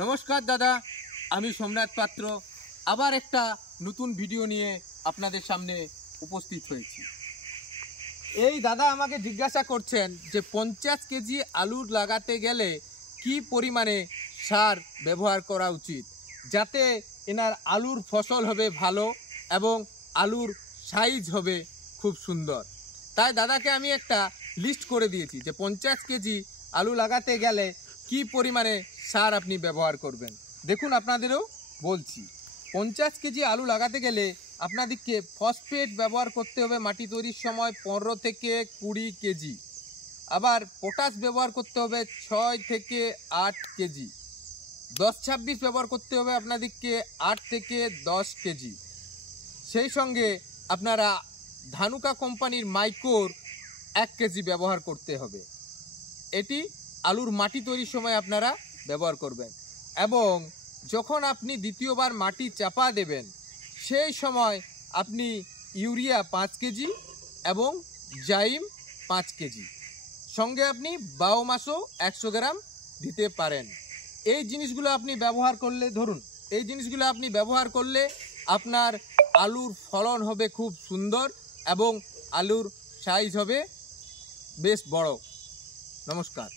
নমস্কার দাদা, আমি সোমনাথ পাত্র আবার একটা নতুন ভিডিও নিয়ে আপনাদের সামনে উপস্থিত হয়েছি। এই দাদা আমাকে জিজ্ঞাসা করছেন যে 50 কেজি আলু লাগাতে গেলে কি পরিমাণে সার ব্যবহার করা উচিত, যাতে এনার আলুর ফসল হবে ভালো এবং আলুর সাইজ হবে খুব সুন্দর। তাই দাদাকে আমি একটা লিস্ট করে দিয়েছি যে 50 কেজি আলু লাগাতে গেলে কি পরিমাণে সার আপনি ব্যবহার করবেন। দেখুন, আপনাদেরও বলছি, 50 কেজি আলু লাগাতে গেলে আপনাদেরকে ফসফেট ব্যবহার করতে হবে মাটি তৈরির সময় 15 থেকে 20 কেজি। আবার পটাশ ব্যবহার করতে হবে 6 থেকে 8 কেজি। 10-26 ব্যবহার করতে হবে আপনাদেরকে 8 থেকে 10 কেজি। সেই সঙ্গে আপনারা ধানুকা কোম্পানির মাইক্রোর 1 কেজি ব্যবহার করতে হবে। এটি আলুর মাটি তৈরির সময় আপনারা ব্যবহার করবেন। এবং যখন আপনি দ্বিতীয়বার মাটি চাপা দেবেন সেই সময় আপনি ইউরিয়া 5 কেজি এবং জাইম 5 কেজি, সঙ্গে আপনি বায়োমাসও 100 গ্রাম দিতে পারেন। এই জিনিসগুলো আপনি ব্যবহার করলে আপনার আলুর ফলন হবে খুব সুন্দর এবং আলুর সাইজ হবে বেশ বড়। নমস্কার।